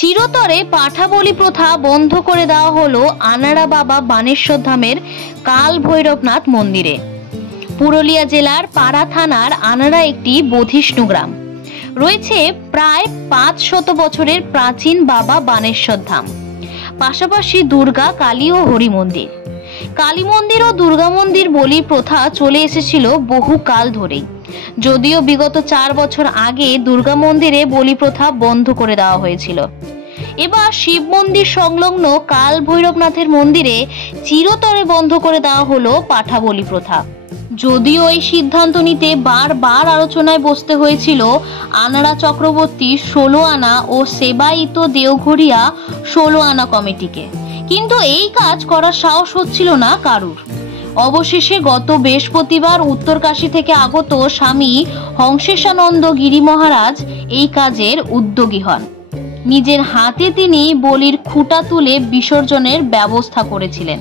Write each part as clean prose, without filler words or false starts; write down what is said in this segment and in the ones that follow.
চিরতরে পাঠা বলি প্রথা বন্ধ করে দেওয়া হলো আনাড়া বাবা বানেশ্বর ধামের কাল ভৈরবনাথ মন্দিরে। পুরুলিয়া জেলার পাড়া থানার আনাড়া একটি বধিষ্ণু গ্রাম। রয়েছে প্রায় 500 বছরের প্রাচীন বাবা বানেশ্বর ধাম, পাশাপাশি দুর্গা, কালী ও হরি মন্দির। কালী মন্দির ও দুর্গা মন্দির বলি প্রথা চলে এসেছিল বহু কাল ধরেই, যদিও বিগত 4 বছর আগে দুর্গা মন্দিরে বলি প্রথা বন্ধ করে দেওয়া হয়েছিল। এবার শিব মন্দির সংলগ্ন কাল ভৈরবনাথের মন্দিরে চিরতরে বন্ধ করে দেওয়া হলো পাঠা বলি প্রথা। যদিও এই সিদ্ধান্ত নিতে বারবার আলোচনায় বসতে হয়েছিল আনাড়া চক্রবর্তী 16 আনা ও সেবায়িত দেওঘরিয়া 16 আনা কমিটিকে, কিন্তু এই কাজ করার সাহস হচ্ছিল না কারুর। অবশেষে গত বৃহস্পতিবার উত্তরকাশী থেকে আগত স্বামী হংসেশানন্দ গিরি মহারাজ এই কাজের উদ্যোগী হন। নিজের হাতে তিনি বলির খুঁটা তুলে বিসর্জনের ব্যবস্থা করেছিলেন।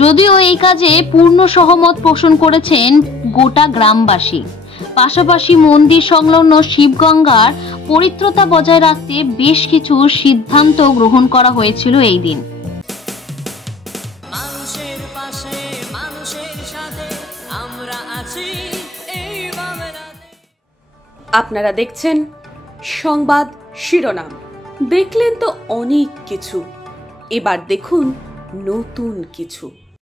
যদিও এই কাজে পূর্ণ সহমত পোষণ করেছেন গোটা গ্রামবাসী, পাশাপাশি মন্দির সংলগ্ন শিবগঙ্গার পবিত্রতা বজায় রাখতে বেশ কিছু সিদ্ধান্ত গ্রহণ করা হয়েছিল এই দিন। আপনারা দেখছেন সংবাদ শিরোনাম। দেখলেন তো অনেক কিছু, এবার দেখুন নতুন কিছু।